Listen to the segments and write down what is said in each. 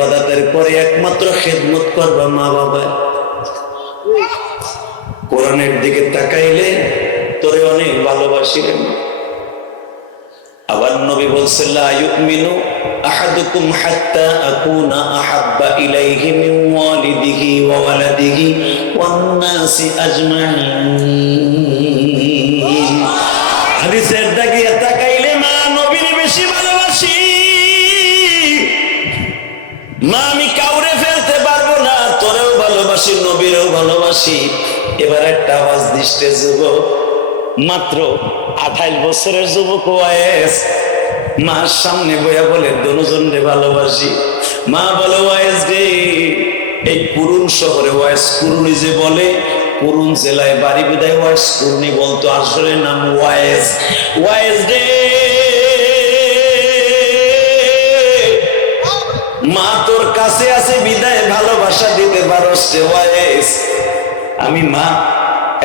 ইবাদতের পরে একমাত্র খেদমত করবা মা বাবা। কোরআনের দিকে তাকাইলে তোরে অনেক ভালোবাসিলেন আবার নবী ইউমিনু আহাদুকুম হাত্তা আকুনা আহাব্বা ইলাইহি মিন ওয়ালিদিহি ওয়া ওয়ালাদিহি ওয়ান নাসি আজমাইন। ভালোবাসি, নবীরেও ভালোবাসি। এবার একটা আওয়াজ দৃষ্টে যুবক মাত্র আঠাইশ বছরের যুবক ওয়াইস মার সামনে বইয়া বলে, দুজন রে ভালোবাসি। মা বলে ওয়াইস রে। এই পুরুন শহরে ওয়াইস কুরুনি যে বলে, পুরুন জেলায় বাড়ি বিদায় ওয়াইস কুরুনি বলতো আসলে নাম ওয়াইস ওয়াইস রে। মা তোর কাছে আছে বিদায়, ভালোবাসা দিতে পারস আমি মা,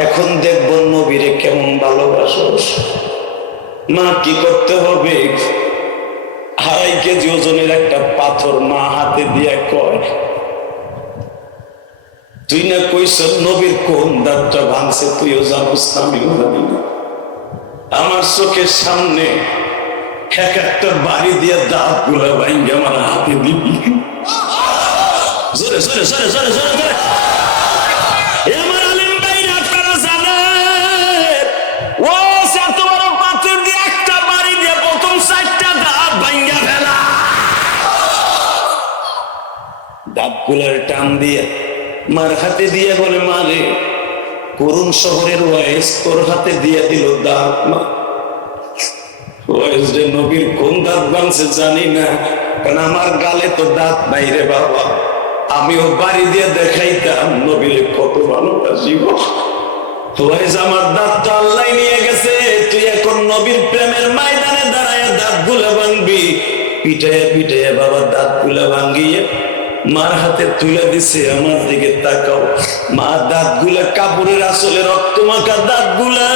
এখন দেখব নবীরে কেমন ভালোবাসস। মা, কি করতে হবে? আড়াই কেজি ওজনের একটা পাথর মা হাতে দিয়ে কয়, তুই না কইস নবীর কোন দাঁতটা ভাঙছে, তুইও জানোস না, আমিও জানি না। আমার চোখের সামনে এক একটা বাড়ি দিয়ে দাঁতগুলা ভাঙ্গে আমার হাতে দিবি। জোরে জোরে জোরে জোরে জোরে জোরে। টান দিয়ে, মার হাতে দিয়ে বলে মারে করুণ শহরের ওয়াইস তোর হাতে দিয়ে দিল দাঁত, মা। ওয়াইস রে নবীর কোন দাঁত ভাঙছে জানি না, কারণ আমার গালে তো দাঁত নাই রে বাবা। আমিও বাড়ি দিয়ে দেখাইতাম নবীরে কত ভালোবাসি গো ওয়াইস আমার দাঁত তো আল্লাহ নিয়ে গেছে, তুই এখন নবীর প্রেমের ময়দানে দাঁড়ায় দাঁতগুলা ভাঙবি। পিটাইয়া পিটাইয়া বাবা দাঁতগুলা ভাঙ্গিয়ে মার হাতে তুলে দিছে, আমার দিকে তাকাও। মা দাঁতগুলা কাপড়ের আসলে রক্ত মাখা দাঁতগুলা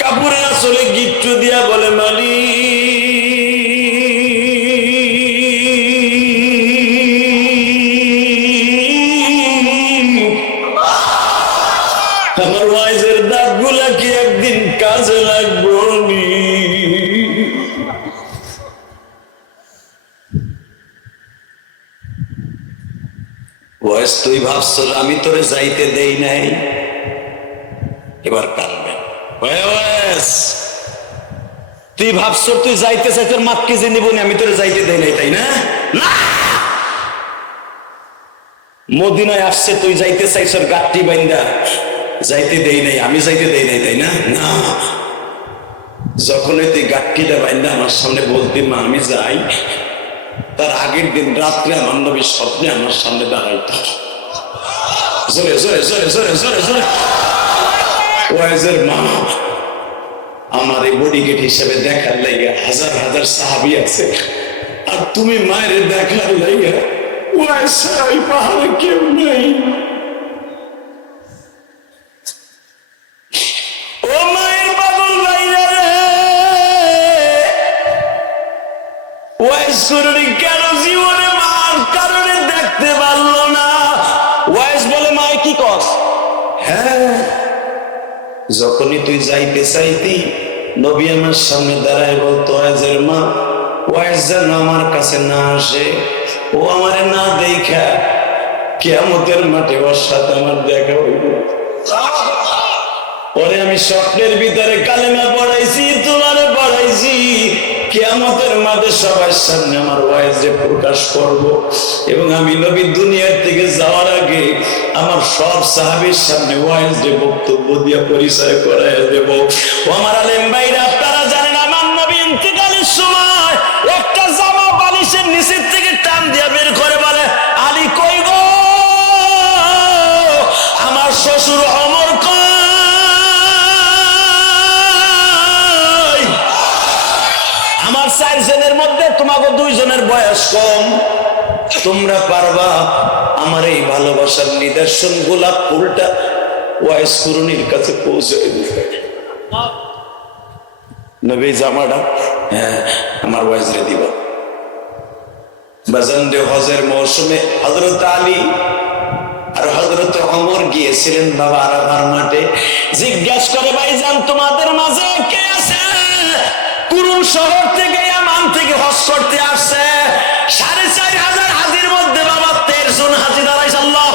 কাপড়ের আসলে গিট্টু দিয়া বলে মালি তুই যাইতে চাই তোর মাপকে যে নিবনি আমি তোরে যাইতে দেই নাই, তাই না? মদিনায় আসছে, তুই যাইতে চাইছ গাঠটি বাইন্দা। যাইতে দেই নাই, আমি যাইতে দেই নাই, তাই না? না। যখন তুই গাঠটিটা বাইন্দা, আমার সামনে বলতি, মা, আমি যাই। তার আগের দিন রাত্রে আমার নবী স্বপ্নে আমার সামনে দাঁড়াইত। জোরে জোরে জোরে জোরে জোরে জোরে। ওয়াইজের মা আমার এই বডিগেট হিসেবে দেখার লাগে হাজার হাজার সাহাবি আছে। আর তুমি মায়ের দেখার লাগে ওয়াইজ ছাড়া পাহাড়ে কেউ নেই। ও মায়ের পাগল বাইরে রে ওয়াইস করুনি কেন জীবনে মার কারণে দেখতে পারল না? ওয়াইস বলে মায় কি কস? হ্যাঁ যখনই তুই যাইতে চাইতি নবী আমার সামনে দাঁড়ায় বলতো ওয়াইজের মা ওয়াইস যেন আমার কাছে না আসে, ও আমারে না দেখা, কেয়ামতের মাঠে ওর সাথে আমার দেখা হইব। পরে আমি স্বপ্নের ভিতরে কালেমা পড়াইছি তোমারে পড়াইছি, কেয়ামতের মাঝে সবার সামনে আমার ওয়াইজে প্রকাশ করব। এবং আমি নবী দুনিয়ার থেকে যাওয়ার আগে আমার সব সাহাবীর সামনে ওয়াইজে বক্তব্য দিয়ে পরিচয় করাই দেব। ও আমার আলেম ভাইরা, আপনারা জানেন আমার নবী ইন্তেকালের সময় একটা জামা বালিশের নিচের থেকে টান দিয়ে বের করে বলে, আলী কই গো? আমার শ্বশুর অমর আমার চার জনের মধ্যে তোমাকে দুইজনের বয়স কম। তোমরা পারবা আমার এই ভালোবাসার নিদর্শন গোলাপ ফুলটা ওয়াইস কুরুনির কাছে পৌঁছে দিতে। নবী জামাটা হ্যাঁ আমার ওয়াইজরে দিবা। হজের মৌসুমে হজরত আলী আর হজরত অমর গিয়েছিলেন বাবা আরাফার মাঠে। জিজ্ঞাসা করে, ভাইজান, তোমাদের মাঝে কে আছে? কুরুন শহর থেকে, ইয়ামান থেকে হজ করতে আসছে। সাড়ে চার হাজার মধ্যে বাবা তেইশ জন হাজি দাঁড়াইছে, আল্লাহ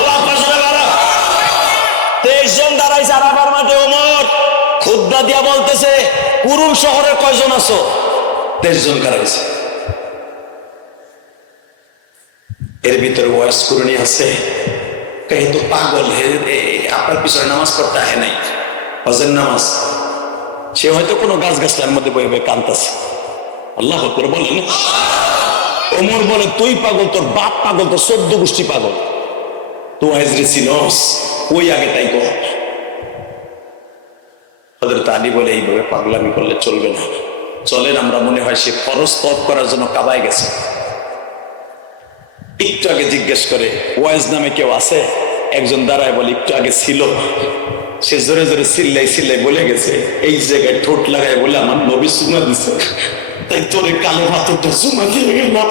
তেইশ জন দাঁড়াইছে আরাফার মাঠে অমর খুদ্া দিয়া বলতেছে কুরুন শহরে কয়জন আছো? তেইশ জন দাঁড়াইছে এর ভিতরে বয়স করণী আছে। কে তো পাগল, হে আপনার পিছনে নামাজ পড়তে আহে নাই। হজের নামাজ। সে হয়তো কোনো গাছ গাছলার মধ্যে বয়ে বয়ে কান্তাছে আল্লাহ করে বলেন। ওমর বলে, তুই পাগল, তোর বাপ পাগল, তোর চোদ্দ গোষ্ঠী পাগল। তো আইজরে সিনস, ওই আগে তাই কর। হজরত আলী বলে, এইভাবে পাগলামি করলে চলবে না। চলেন, আমরা মনে হয় সে ফরজ তপ করার জন্য কাবায় গেছে। একটু আগে জিজ্ঞেস করে, ওয়াইজ নামে কেউ আছে? একজন দাঁড়ায় বলে, একটু আগে ছিল। সে জোরে জোরে চিল্লাই চিল্লাই বলে গেছে। এই জায়গায় ঠোঁট লাগায় বলে, আমার নবী সুমা দিছে। তাই তোরে কালো পাথরটা সুমা দিয়ে গেলাম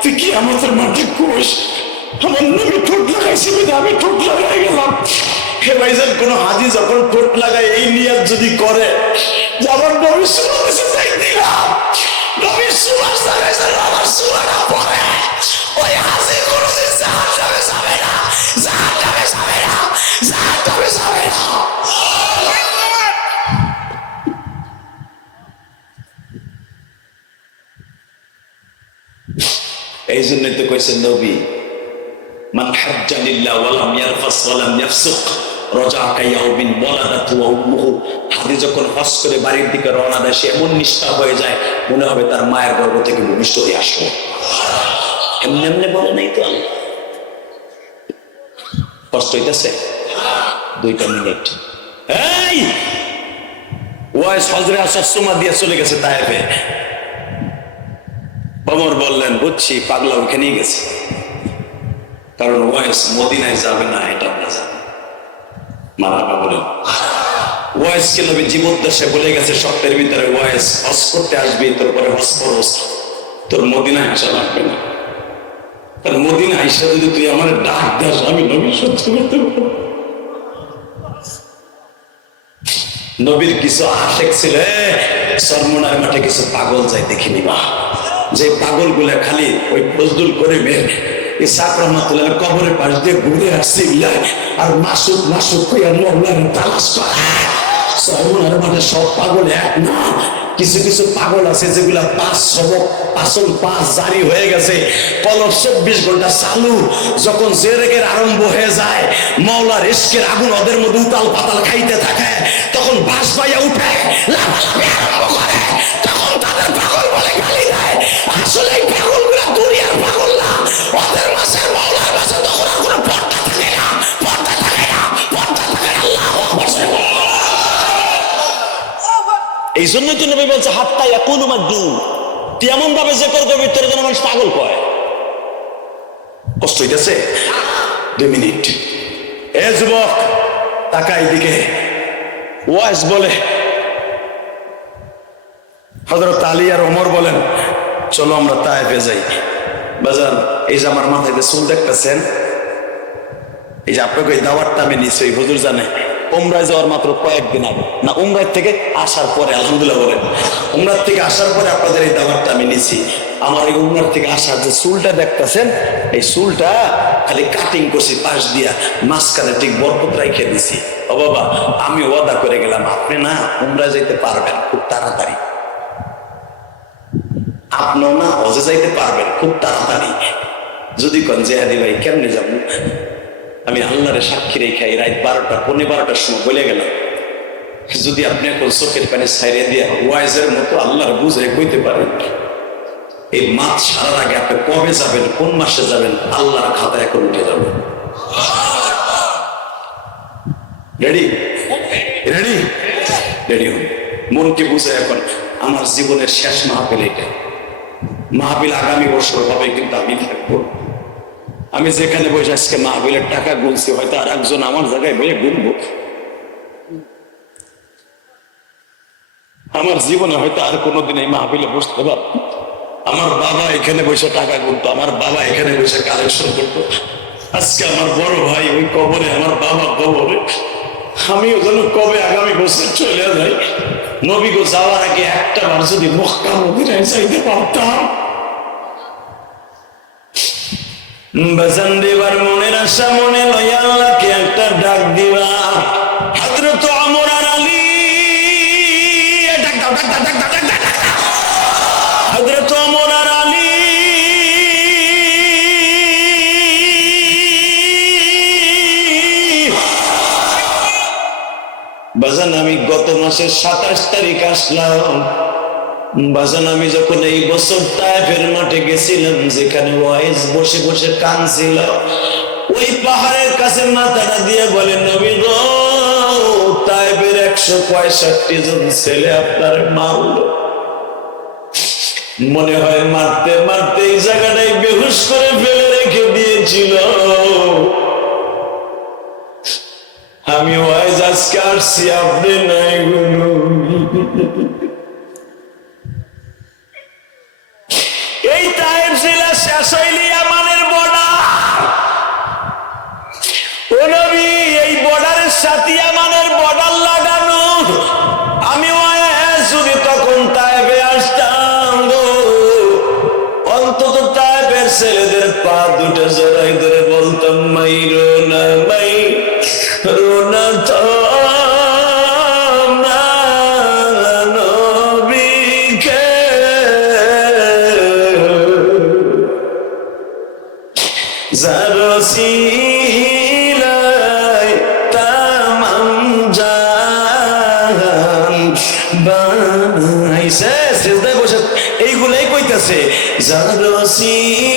তুই কি আমাদের মাঠে কোষ আমার নবী ঠোঁট লাগাইছে বলে আমি ঠোঁট লাগাই গেলাম। হে ভাইজান, কোন হাজি যখন ঠোঁট লাগায়, এই নিয়াত যদি করে, যে আমার নবী সুমা দিছে তাই দিলাম। নবী সুবাস লাগাইছে আমার সুমাটা পরে। ওই হাসি কোনোদিন জাহান নামে যাবে না নামে যাবে না নামে যাবে না। এই জন্যই তো কইছে, নবী, মান হাজ্জা লিল্লাহ ওয়ালাম ইয়ারফাস ইয়াফসুক ওয়ালাদাতু ওয়া উম্মুহু। হাদি যখন হজ করে বাড়ির দিকে রওনা দেয়, সে এমন নিষ্ঠা হয়ে যায়, মনে হবে তার মায়ের গর্ভ থেকে ভূমিষ্ঠ হয়ে এমনি এমনি বলে নাই তো আল্লাহ। কষ্ট হইতেছে? দুইটা মিনিট। এই! ওয়াইস হজরে আসার সময় দিয়ে চলে গেছে তাইফে অমর বললেন, বুঝছি, পাগলা ওখানেই গেছে। কারণ ওয়াইস মদিনায় যাবে না, এটা আমরা জানি। মারাবা বলেন। ওয়াইসকে নবী বলে গেছে ভিতরে ওয়াইস হজ করতে আসবি, তোর পরে হজ করস তোর মদিনায় আসা লাগবে না। কারণ মদিনা আইসা যদি তুই আমার ডাক দাস, আমি নবী সহ্য করতে নবীর কিছু আশেক ছিল সরমনার মাঠে কিছু পাগল যাই দেখে নিবা। যে পাগলগুলা খালি ওই ফজদুল করে ইসাক রহমতুল্লাহ পাশ দিয়ে ঘুরে আসছে আর মাসুক মাসুক সরমনার মাঠে সব পাগল এক না। কিছু কিছু পাগল আছে যেগুলা পাঁচ সবক, পাঁচল পাঁচ জারি হয়ে গেছে। কলম চব্বিশ ঘণ্টা চালু। যখন জেরেকের আরম্ভ হয়ে যায় মৌলার ইস্কের আগুন ওদের মধ্যে উতাল পাতাল খাইতে থাকে। তখন বাস পাইয়া উঠে তাদের পাগল বলে গালি দেয়। আসলে এই পাগলগুলা দুনিয়ার পাগল না। ওদের মাসে মৌলার মাসে তখন আর কোনো পর্দা থাকে না। পর্দা থাকে না, পর্দা থাকে না। এই জন্য তো নবী বলছে, হাত্তা ইয়াকুলু মাদ্দুন তুই এমন ভাবে যে করবে, ভিতরে যেন মানুষ পাগল কয় কষ্ট হইতেছে? দুই মিনিট। এ যুবক টাকা এইদিকে ওয়াইস বলে হজরত আলী আর ওমর বলেন, চলো আমরা তায়েফে যাই। বাজান, এই যে আমার মাথায় চুল দেখতেছেন, এই যে আপনাকে এই দাওয়াতটা আমি নিশ্চয়ই হুজুর জানে, উমরায় যাওয়ার মাত্র কয়েকদিন আগে। না উমরার থেকে আসার পরে, আলহামদুলিল্লাহ বলেন, উমরার থেকে আসার পরে আপনাদের এই দাওয়াতটা আমি নিছি। আমার এই উমরার থেকে আসার যে চুলটা দেখতেছেন, এই চুলটা খালি কাটিং করছি, পাশ দিয়া মাঝখানে ঠিক বরকত রাইখে দিছি। ও বাবা, আমি ওয়াদা করে গেলাম, আপনি না উমরা যেতে পারবেন, খুব তাড়াতাড়ি। আপনিও না হজে যাইতে পারবেন, খুব তাড়াতাড়ি। যদি কন জেহাদি ভাই, কেমনে যাব? আমি আল্লাহরে সাক্ষী রেখে এই রাত বারোটা পনেরো বারোটার সময় বলে গেলাম। যদি আপনি এখন চোখের পানি ছাইরে দিয়ে ওয়াইজের মতো আল্লাহর বুঝে কইতে পারেন, এই মাছ ছাড়ার আগে আপনি কবে যাবেন, কোন মাসে যাবেন, আল্লাহর খাতা এখন উঠে যাবেন রেডি রেডি রেডি হন। মনকে বুঝে এখন, আমার জীবনের শেষ মাহফিল এটা মাহফিল আগামী বছর হবে, কিন্তু আমি থাকব। আমি যেখানে বসে আজকে মাহবিলের টাকা গুনছি, হয়তো আর একজন আমার জায়গায় বসে গুনবো। আমার জীবনে হয়তো আর কোনোদিন এই মাহবিলে বসতে পারব আমার বাবা এখানে বসে টাকা গুনতো, আমার বাবা এখানে বসে কালেকশন করতো। আজকে আমার বড় ভাই ওই কবরে, আমার বাবা কবরে। আমিও ওখানে কবে আগামী বছর চলে যাই নবী গো, যাওয়ার আগে একটা বার যদি মক্কা মদিনায় চাইতে পারতাম। বাজান দেবার মনের আশা, মনে লইয়া আল্লাহকে একটা ডাক দিবা। গত মাসের সাতাশ তারিখ আসলাম। বাজান, আমি যখন এই বছর তায়েফের মাঠে গেছিলাম, যেখানে ওয়াইজ বসে বসে কানছিল ওই পাহাড়ের কাছে মাথাটা দিয়ে বলে, নবী তায়েফের একশো পঁয়ষট্টি জন ছেলে আপনার মারলো মনে হয় মারতে মারতে এই জায়গাটাই বেহুশ করে ফেলে রেখে দিয়েছিল। আমি ওয়াইজ আজকে আসছি আপনি নাই এই টাইম শেষ হইলি আমাদের বর্ডার। এই বর্ডারের সাথে আমাদের বর্ডার লাগানো। আমি যদি তখন টাইপে আসতাম গো। অন্তত টাইপের ছেলেদের পা দুটো জড়াই ধরে বলতাম মাই রোনা মাই রোনা বানাইছে। সেজদায় এইগুলাই কইতাছে জারসিলাই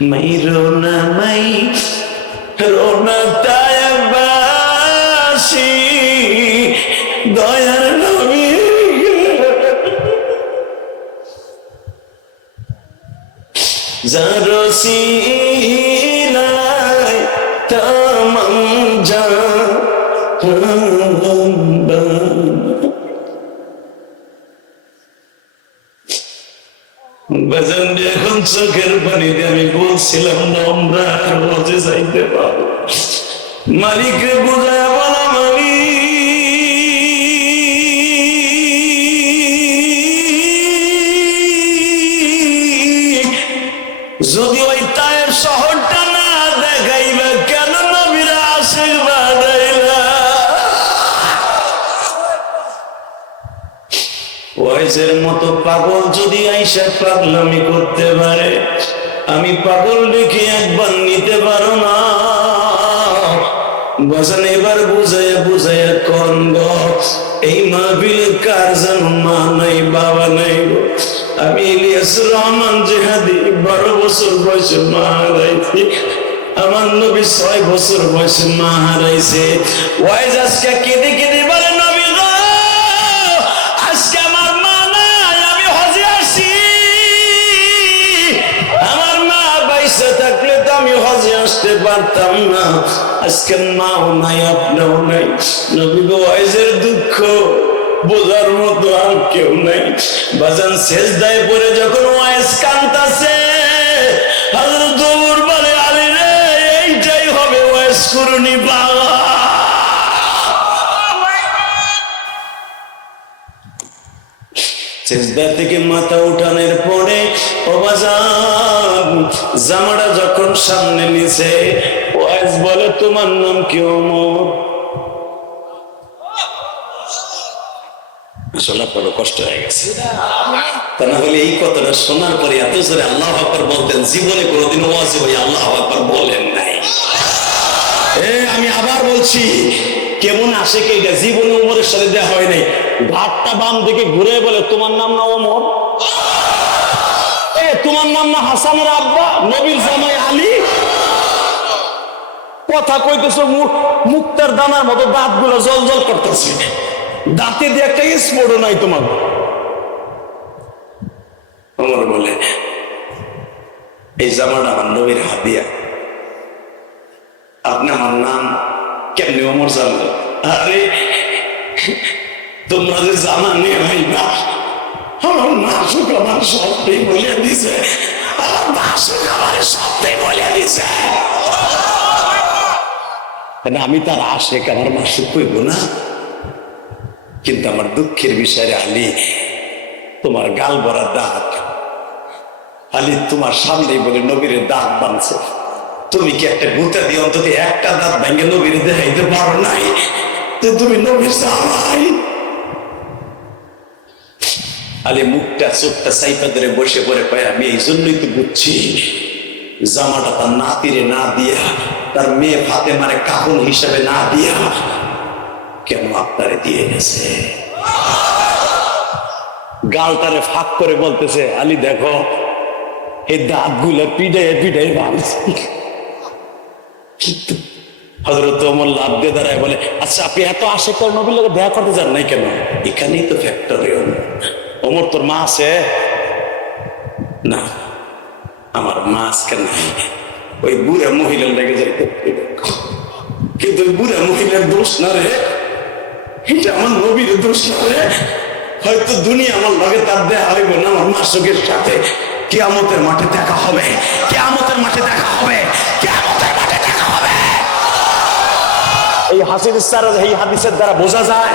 মাই রোনা মাই রোনা তায়াবাসি দয়ার নবী। জারসিলাই তামাম বাজান এখন চোখের পানিতে আমি বলছিলাম না, আমরা আর মজে যাইতে পারব মালিকে বোঝায় বলা মালিক। যদি ওই তায়ের শহরটা ওয়াইজের মতো পাগল যদি আইসা পাগলামি করতে পারে, আমি পাগল দেখে একবার নিতে পারো না। এবার বুঝাইয়া বুঝাইয়া কন এই মাহবিল কার যেন মা নাই, বাবা নাই আমি ইলিয়াস রহমান জেহাদি, বারো বছর বয়সে মা হারাইছি। আমার নবী ছয় বছর বয়সে মা হারাইছে। ওয়াইজ আজকে কেঁদে কেঁদে আসতে পারতাম না। আজকে মাও নাই, আপনিও নাই। নবী ওয়াইজের দুঃখ বোঝার মতো আর কেউ নাই। বাজান শেষ দায় পরে যখন ওয়াইজ কান্তাছে থেকে মাথা উঠানোর পরে জামাটা যখন সামনে নিছে ওয়াইজ বলে, তোমার নাম কি অমর? আসলে আপনারও কষ্ট হয়ে গেছে। তা না হলে এই কথাটা শোনার পরে এত জোরে আল্লাহ আকবর বলতেন, জীবনে কোনোদিন ওয়াজে ভাই আল্লাহ আকবর বলেন নাই। আমি আবার বলছি, কেমন আসে কে জীবনে উমরের সাথে দেওয়া হয় নাই। ঘাটটা বাম দিকে ঘুরে বলে, তোমার নাম না ওমর তোমার নাম না হাসানের আব্বা, নবীর জামাই আলী? কথা কইতেছো মুক্তার দানার মতো দাঁতগুলো জল জল করতেছে। দাঁতে দিয়ে একটা স্পোর্টও নাই তোমার। ওমর বলে, এই জামাটা আমার নবীর হাতিয়া আপনি আমার নাম কেমনি ওমর জানলো আরে, তোমরা যে জানা নিয়ে না। আমার নাশুক আমার বলে আমার সবটাই বলে দিছে। আমি তার আশেক, আমার মাসুক কইব না। কিন্তু আমার দুঃখের বিষয়ে আলী, তোমার গাল ভরা দাঁত। আলী, তোমার সামনেই বলে নবীরের দাঁত বানছে তুমি কি একটা গুতা দিয়ে অন্তত একটা দাঁত ভেঙে নবীর দেখাইতে পারো নাই? তুমি নবীর জামাই। আলী মুখটা, চোখটা সাইপা ধরে বসে পড়ে পায় আমি এই জন্যই তো বুঝছি জামাটা তার নাতিরে না দিয়া, তার মেয়ে ফাতে মানে কাপন হিসাবে না দিয়া কেন আপনারে দিয়ে গেছে গালটারে ফাঁক করে বলতেছে, আলি, দেখো এই দাঁতগুলো পিঠে পিঠে ভাবছি কিন্তু হজরত ওমর লাভ দিয়ে দাঁড়ায় বলে আচ্ছা আপনি এত আশে করে নবীর লোকে দেখা করতে যান নাই কেন? এখানেই তো ফ্যাক্টরি ওমর তোর মা আছে? না, আমার মা আজকে নাই। ওই বুড়া মহিলার লেগে যাইতে কিন্তু বুড়া মহিলার দোষ না রে। এটা আমার নবীর দোষ না রে। হয়তো দুনিয়া আমার লগে তার দেয়া হইব না, আমার মা মাসকের সাথে। কেয়ামতের মাঠে দেখা হবে। কেয়ামতের মাঠে দেখা হবে। কেয়ামতের মাঠে দেখা হবে। এই হাসির ইস্তার এই হাদিসের দ্বারা বোঝা যায়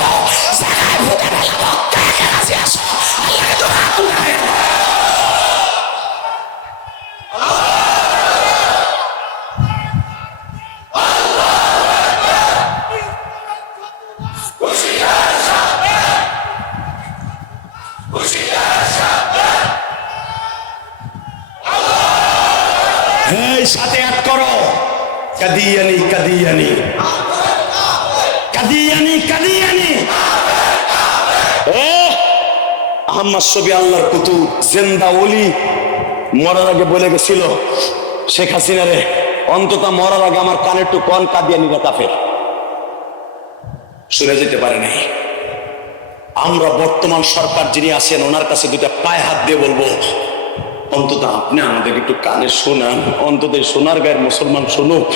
আহম্মদ শবি আল্লাহর কুতু জেন্দা ওলি মরার আগে বলে গেছিল, শেখ হাসিনা রে, অন্তত মরার আগে আমার কানে একটু কন কাদিয়ানিরা কাফের। শুনে যেতে পারে নাই। আমরা বর্তমান সরকার যিনি আছেন, ওনার কাছে দুটা পায়ে হাত দিয়ে বলব, অন্তত আপনি আমাদেরকে একটু কানে শোনান, অন্তত সোনার গায়ের মুসলমান শুনুক।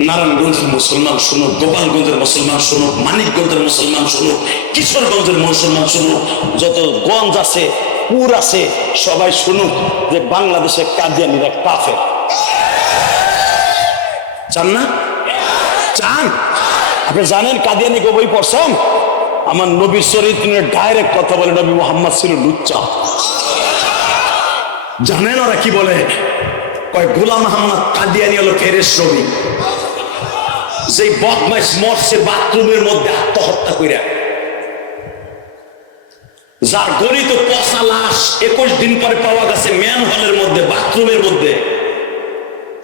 নারায়ণগঞ্জের মুসলমান শুনুক গোপালগঞ্জের মুসলমান শুনুক মানিকগঞ্জের মুসলমান শুনুক কিশোরগঞ্জের মুসলমান শুনুক যত গঞ্জ আছে, পুর আছে, সবাই শুনুক যে বাংলাদেশে কাদিয়ানিরা কাফের। চান না? চান? আপনি জানেন কাদিয়ানি বই পড়ছেন? আমার নবীর চরিত্র ডাইরেক্ট কথা বলে নবী মোহাম্মদ ছিল লুচ্চা। জানেন ওরা কি বলে? কয়, গোলাম আহমদ কাদিয়ানি হলো ফেরেস রবি। যে বদমাইশ মরছে বাথরুমের মধ্যে আত্মহত্যা কইরা। যার গণিত পচা লাশ একুশ দিন পরে পাওয়া গেছে ম্যান হলের মধ্যে, বাথরুমের মধ্যে।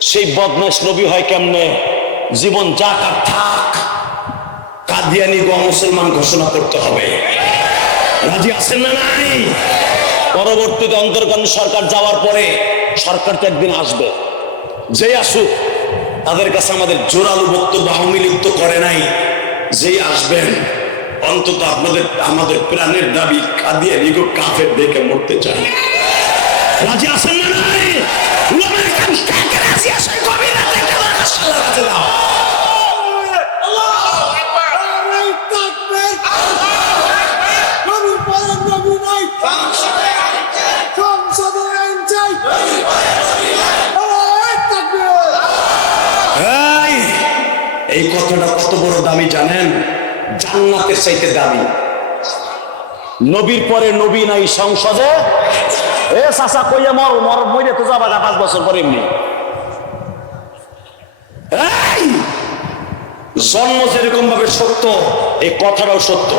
সেই বদমাইশ নবী হয় কেমনে? জীবন যাক আর থাক, কাদিয়ানি গো মুসলমান ঘোষণা করতে হবে। রাজি আছেন না নাই? পরবর্তীতে অন্তর্গণ সরকার যাওয়ার পরে সরকার তো একদিন আসবে। যে আসুক তাদের কাছে আমাদের জোরালো বক্তব্য আওয়ামী লীগ করে নাই। যে আসবেন, অন্তত আপনাদের, আমাদের প্রাণের দাবি কাঁদিয়ে নিগো কাফের দেখে মরতে চাই রাজি আসেন না রাজি আছেন? গভীর রাতে কাছে দাও। কথাটা কত বড় দামি জানেন? জান্নাতের চাইতে দামি। নবীর পরে নবী নাই সংসদে? এ চাচা কইয়া মর মর মরে তো যাবা না, পাঁচ বছর পরে এমনি! জন্ম যেরকম ভাবে সত্য, এই কথাটাও সত্য।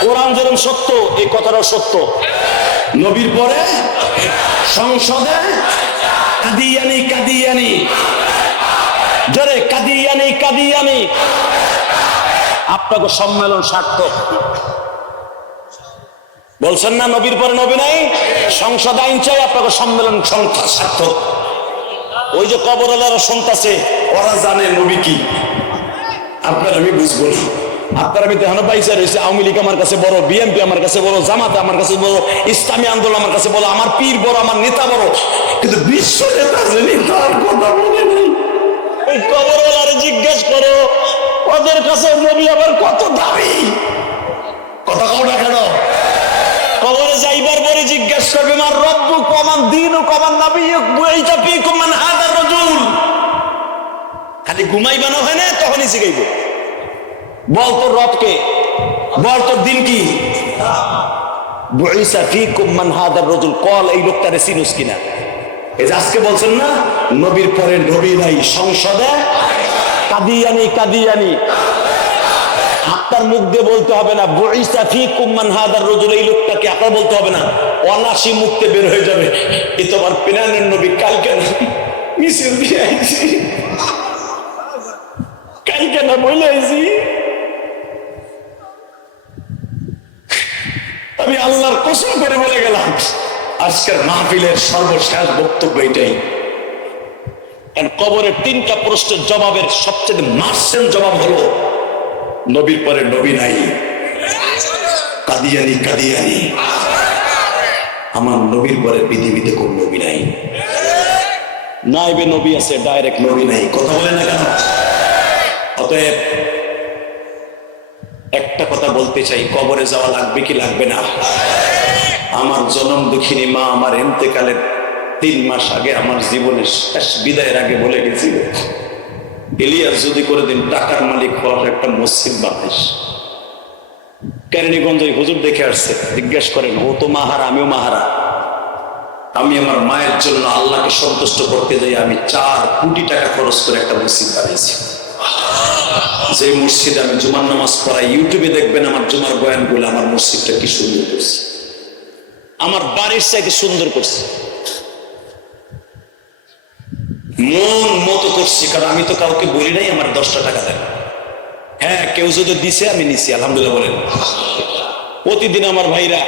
কোরআন যেরকম সত্য, এই কথাটাও সত্য। নবীর পরে সংসদে? কাদিয়ানি কাদিয়ানি। জোরে কাদিয়ানি কাদিয়ানি। আপনাকে সম্মেলন সার্থক। বলছেন না নবীর পরে নবী নাই? সংসদ আইন চাই আপনাকে সম্মেলন সার্থক। ওই যে কবরওয়ালারা শুনতাছে ওরা জানে নবী কি। আপনার আমি বুঝব আপনার আমি দেহানো পাইছে রয়েছে। আওয়ামী লীগ আমার কাছে বড়, বিএনপি আমার কাছে বড়, জামাতে আমার কাছে বড়, ইসলামী আন্দোলন আমার কাছে বড়, আমার পীর বড়, আমার নেতা বড়। কিন্তু বিশ্ব নেতা কথা বলে নাই। ওই কবরওয়ালারে জিজ্ঞেস করো ওদের কাছে নবী আবার কত দামি? কথা কও না কেন? কবরে যাইবার পরে জিজ্ঞেস করবে মার রব্বু কমান দিন ও কমান নাবি এইটা পি কমান হাদার রজুল? খালি ঘুমাইবানো হয় না তখনই শিখাইব। বল তোর রবকে বল তোর দিন কি? বুইসা ফিকুম মান হাদার রজুল কল এই লোকটারে চিনুস কিনা? এই যে আজকে বলছেন না, নবীর পরে নবী নাই, সংসদে? কাদিয়ানি কাদিয়ানি। আপনার মুখ দিয়ে বলতে হবে না কুম্মান হাদার এই লোকটাকে আপনার বলতে হবে না, অনাসি মুক্তে বের হয়ে যাবে। এ তোমার পিনানের নবী, কালকে না, মিছিল দিয়ে আইছি। কালকে না বলে আইছি। আমি আল্লাহর কসম করে বলে গেলাম। আজকের মাহফিলের সর্বশেষ বক্তব্য এটাই। কবরের তিনটা প্রশ্নের জবাবের সবচেয়ে মার্সেন জবাব হলো, নবীর পরে নবী নাই। কাদিয়ানি কাদিয়ানি। আমার নবীর পরে পৃথিবীতে কোন নবী নাই। নাইবে নবী আছে, ডাইরেক্ট নবী নাই। কথা বলে না কেন? অতএব একটা কথা বলতে চাই, কবরে যাওয়া লাগবে কি লাগবে না? আমার জনম দুঃখিনী মা আমার এন্তেকালের তিন মাস আগে আমার জীবনের শেষ বিদায়ের আগে বলে গেছিল, ইলিয়াস যদি করে দিন টাকার মালিক হওয়ার একটা মসজিদ বানাইস কেরানীগঞ্জ ওই হুজুর দেখে আসছে, জিজ্ঞেস করেন, ও তো মাহারা, আমিও মাহারা। আমি আমার মায়ের জন্য আল্লাহকে সন্তুষ্ট করতে যাই, আমি চার কোটি টাকা খরচ করে একটা মসজিদ বানিয়েছি। যে মসজিদে আমি জুমার নামাজ পড়াই, ইউটিউবে দেখবেন আমার জুমার বয়ানগুলো, আমার মসজিদটা কি সুন্দর করছে আমার বাড়ির চাইতে সুন্দর করছে। মন মতো করছি, কারণ আমি তো কাউকে বলি নাই, আমার দশটা টাকা দেন হ্যাঁ কেউ যদি দিছে, আমি নিছি, আলহামদুলিল্লাহ বলেন। প্রতিদিন আমার ভাইরা,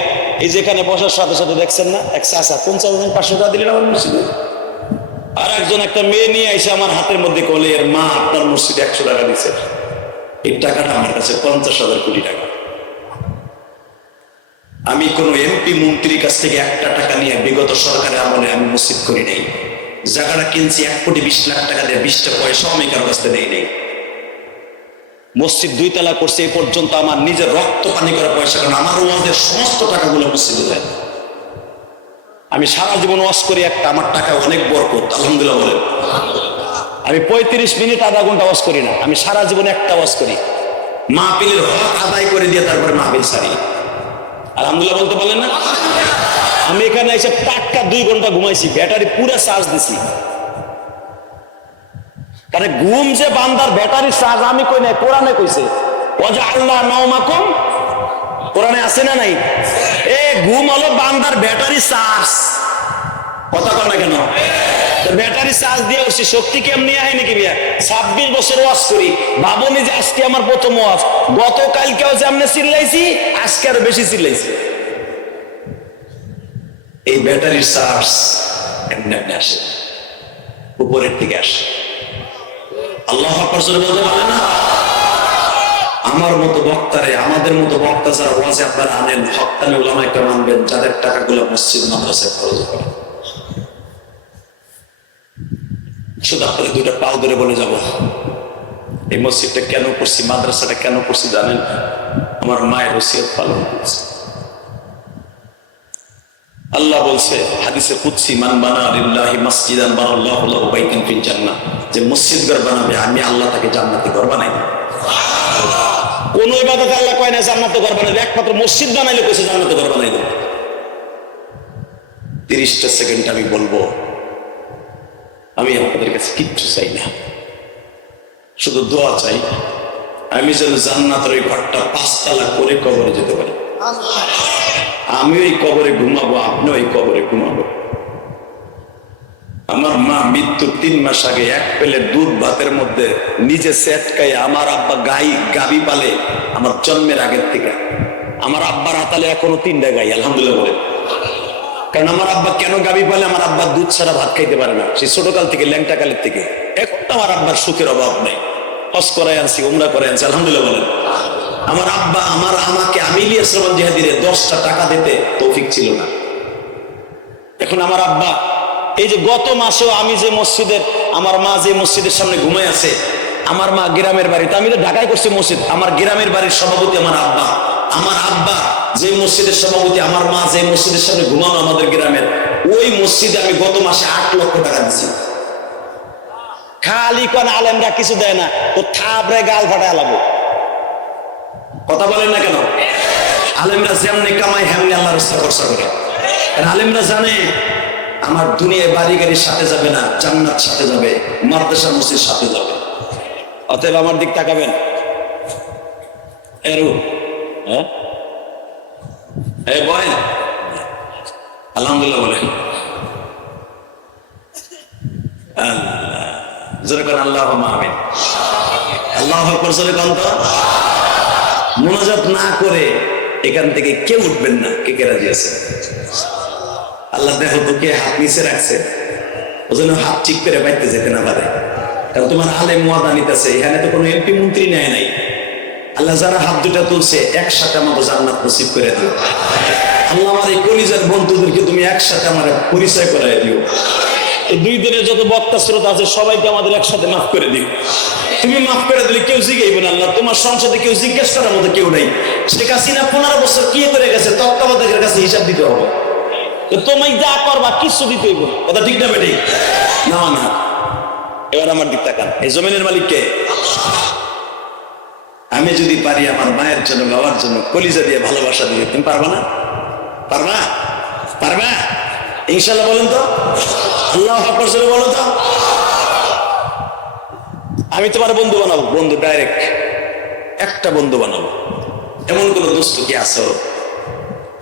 এই যেখানে বসার সাথে সাথে দেখছেন না, এক চাষা পঞ্চাশ চাষা পাঁচশো টাকা দিলেন আমার মসজিদে? আর একজন একটা মেয়ে নিয়ে এসে আমার হাতের মধ্যে কলে, এর মা আপনার মসজিদে একশো টাকা দিছে। এই টাকাটা আমার কাছে পঞ্চাশ হাজার কোটি টাকা। আমি কোন এমপি মন্ত্রীর কাছ থেকে একটা টাকা নিয়ে বিগত সরকারের আমলে আমি মসজিদ করি নাই। জায়গাটা কিনছি এক কোটি বিশ লাখ টাকা দিয়ে বিশটা পয়সা আমি কারও কাছ থেকে নেই। মসজিদ দুই তালা করছে এই পর্যন্ত আমার নিজের রক্ত পানি করা পয়সা কারণ আমার ওয়াজের সমস্ত টাকাগুলো মসজিদে যায়। আমি সারা জীবন ওয়াজ করি একটা, আমার টাকা অনেক বরকত, আলহামদুলিল্লাহ বলেন। আমি পঁয়ত্রিশ মিনিট আধা ঘণ্টা ওয়াজ করি না, আমি সারা জীবন একটা ওয়াজ করি। মাহফিলের হক আদায় করে দিয়ে তারপরে মাহফিল সারি। আলহামদুলিল্লাহ বলতে পারলেন না? আমি এখানে এসে টাটকা দুই ঘণ্টা ঘুমাইছি, ব্যাটারি পুরো চার্জ দিছি। কারণ ঘুম যে বান্দার ব্যাটারি চার্জ আমি কই নাই, কোরআনে কইছে। আল্লাহ নওমাকুম। কোরআনে আছে না নাই? এ ঘুম হলো বান্দার ব্যাটারি চার্জ কথা কর না কেন? ব্যাটারি চার্জ দিয়ে শক্তি আহে নাকি ছাব্বিশ বছর ওয়াজ করি। ভাবনি যে আজকে আমার প্রথম ওয়াজ। গতকালকেও যে আমি চিল্লাইছি, আজকে আরও বেশি চিল্লাইছি। এই চার্জ এমনি আসে। উপরের দিকে আসে। আল্লাহ বলতে পারে না? আমার মতো বক্তারে, আমাদের মতো বক্তা যারা ওয়াজে আপনারা আনেন হকানি ওলামাইকে মানবেন যাদের টাকাগুলো মসজিদ মাদ্রাসায় খরচ করেন শুধু আপনাদের দুইটা পাও ধরে বলে যাব। এই মসজিদটা কেন করছি মাদ্রাসাটা কেন করছি জানেন? আমার মায়ের ওসিয়ত পালন করছে। আল্লাহ বলছে, হাদিসে কুদসি, মান বানা লিল্লাহি যে মসজিদ ঘর বানাবে, আমি আল্লাহ তাকে জান্নাতে ঘর বানাই কোন ইবাদত আল্লাহ কয় না, জান্নাতে ঘর বানাই একমাত্র মসজিদ বানাইলে কইছে, জান্নাতে ঘর বানাই দেব। 30টা সেকেন্ড আমি বলব আমি আপনাদের কাছে কিচ্ছু চাই না। শুধু দোয়া চাই, আমি যেন জান্নাতের ওই ঘরটা পাঁচতলা করে কবরে যেতে পারি। আমি ওই কবরে ঘুমাবো, আপনি ওই কবরে ঘুমাবো। আমার মা মৃত্যুর তিন মাস আগে এক পেলে দুধ ভাতের মধ্যে নিজে সেটকাই আমার আব্বা গাই, গাবি পালে আমার জন্মের আগের থেকে। আমার আব্বার হাতালে এখনও তিনটা গাই, আলহামদুলিল্লাহ বলে। কারণ আমার আব্বা কেন গাবি পালে আমার আব্বা দুধ ছাড়া ভাত খাইতে পারে না। সেই ছোটকাল থেকে, ল্যাংটা কালের থেকে। এখন তো আমার আব্বার সুখের অভাব নেই। হস করাই আনছি, উমরা করে আনছি, আলহামদুলিল্লাহ বলেন। আমার আব্বা, আমার আমাকে আমি ইলিয়াস রহমান জেহাদিরে দশটা টাকা দিতে তৌফিক ছিল না। এখন আমার আব্বা, এই যে গত মাসেও আমি যে মসজিদের, আমার মা যে মসজিদের সামনে ঘুমাই আছে, আমার মা গ্রামের বাড়িতে, আমি তো ঢাকায় করছি মসজিদ, আমার গ্রামের বাড়ির সভাপতি আমার আব্বা। আমার আব্বা যে মসজিদের সভাপতি, আমার মা যে মসজিদের সামনে ঘুমানো আমাদের গ্রামের, ওই মসজিদে আমি গত মাসে আট লক্ষ টাকা দিচ্ছি খালি কোন আলেমরা কিছু দেয় না, ও থাপড়ে গাল ফাটা আলাবো কথা বলেন না কেন? আলেমরা যেমনি কামাই হেমনি আল্লাহ রাস্তা খরচা করে। আলেমরা জানে, আমার দুনিয়ায় বাড়ি গাড়ির সাথে যাবে না, জান্নাত সাথে যাবে, মাদ্রাসা মসজিদ সাথে যাবে। অতএব আমার দিক তাকাবেন। এরু হ্যাঁ? বলেন আলহামদুলিল্লাহ আল্লাহ। না করে এখান থেকে উঠবেন না। কে কে রাজি আছে? আল্লাহ হাত নিচে রাখছে। হাত ঠিক করে যেতে না পারে। কারণ তোমার আলে মোয়াদা এখানে তো কোনো এমপি মন্ত্রী নেয় নাই। আল্লাহ যারা হাত দুটা তুলছে, একসাথে আমাকে জান্নাত নসিব করে দিও। আল্লাহ আমার এই কলিজার বন্ধুদেরকে তুমি একসাথে আমার পরিচয় করাই দিও। এই দুই দিনের যত বক্তা শ্রোতা আছে, সবাইকে আমাদের একসাথে মাফ করে দিও। তুমি মাফ করে দিলে কেউ জিজ্ঞাইব না, আল্লাহ। তোমার সংসদে কেউ জিজ্ঞেস করার মতো কেউ নাই। শেখ হাসিনা পনেরো বছর কি করে গেছে, তত্ত্বাবধায়কের কাছে হিসাব দিতে হবে। তো তুমি যা করবা কিছু দিতে হইব কথা ঠিক না বেটি না না। এবার আমার দিক তাকান এই জমিনের মালিক কে? আমি যদি পারি আমার মায়ের জন্য, বাবার জন্য কলিজা দিয়ে ভালোবাসা দিয়ে তুমি পারবা না? পারবা? পারবা? ইনশাল্লাহ বলেন তো। আল্লাহ বলো তো। আমি তোমার বন্ধু বানাবো, বন্ধু ডাইরেক্ট একটা বন্ধু বানাবো। এমন কোন দোস্ত কি আছো?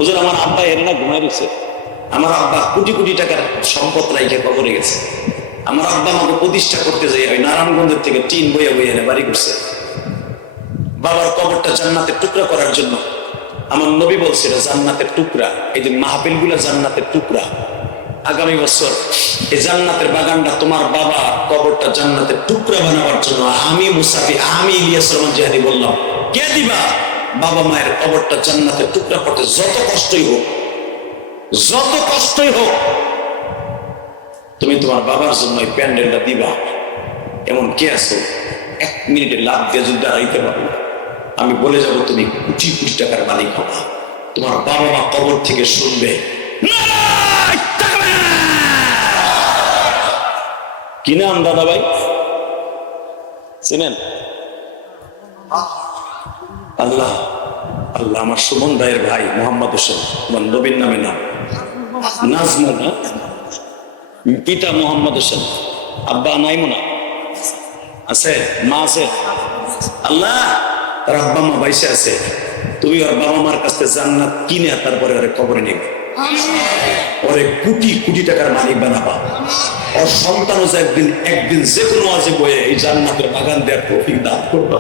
হুজুর, আমার আব্বা এর না ঘুমাই দিচ্ছে আমার আব্বা কোটি কোটি টাকার সম্পদ রাইখে কবরে গেছে। আমার আব্বা আমাকে প্রতিষ্ঠা করতে যাই ওই নারায়ণগঞ্জের থেকে টিন বইয়া বইয়া বাড়ি করছে। বাবার কবরটা জান্নাতের টুকরা করার জন্য। আমার নবী বলছে এটা জান্নাতের টুকরা, এই যে মাহফিলগুলা জান্নাতের টুকরা। আগামী বছর এই জান্নাতের বাগানটা তোমার বাবা কবরটা জান্নাতের টুকরা বানাবার জন্য আমি মুসাফি, আমি ইলিয়াস রহমান জাহাদি বললাম, কে দিবা? বাবা মায়ের কবরটা জান্নাতের টুকরা করতে যত কষ্টই হোক, যত কষ্টই হোক, তুমি তোমার বাবার জন্য এই প্যান্ডেলটা দিবা। এমন কে আছো? এক মিনিটে লাভ দিয়ে যদি দাঁড়াইতে পারো। আমি বলে যাব, তুমি কোটি কোটি টাকার মালিক হবা তোমার বাবা মা কবর থেকে শুনবে! কি নাম দাদা ভাই চিনেন? আল্লাহ আল্লাহ আমার সুমন ভাইয়ের ভাই মোহাম্মদ হোসেন নবীন নামে নাম। নাজমুন হ্যাঁ? পিতা মোহাম্মদ হোসেন, আব্বা নাইমুনা। আছে? মা আছে? আল্লাহ! তার আব্বা মা বাইসে আছে তুমি ওর বাবা মার কাছ থেকে জান্নাত কিনে তারপরে ওরে কবরে নেবে ওরে কোটি কোটি টাকার মালিক বানাবা। ওর সন্তানও যে একদিন একদিন যে কোনো আজে বয়ে এই জান্নাতের বাগান দেওয়ার প্রফিক দান করবা।